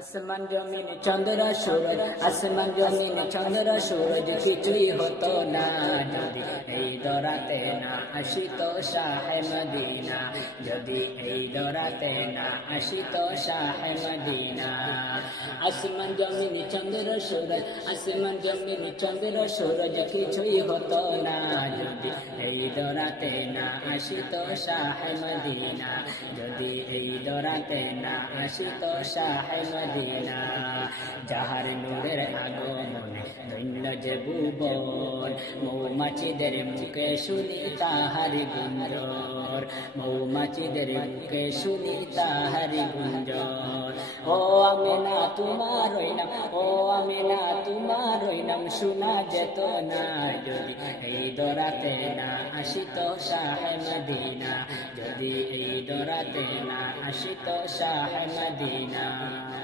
আসমান জমিন চন্দ্র সূরজ, আসমান জমিন চন্দ্র সূরজ কিছুই হতো না যদি এই দরাতে না আসিত শাহে মদিনা, যদি এই দরাতে না আসিত শাহে মদিনা। আসমান জমিন চন্দ্র সূরজ, আসমান জমিন চন্দ্র সূরজ কিছুই হতো না যদি এই দরাতে না আসিত শাহে মদিনা, যদি এই দরাতে না আসিত শাহে মদিনা। যাহার নূরের আগমনে ধন্য যে ভুবন, মৌমাছিদের মুখে শুনি তাহারি গুঞ্জন, মৌমাছিদের মুখে শুনি তাহারি গুঞ্জন। ও আমিনা তোমার নাম, ও আমিনা তোমার নাম শোনা যেত না যদি এই দরাতে না আসিত শাহে মদিনা, যদি এই দরাতে না আসিত শাহে মদিনা।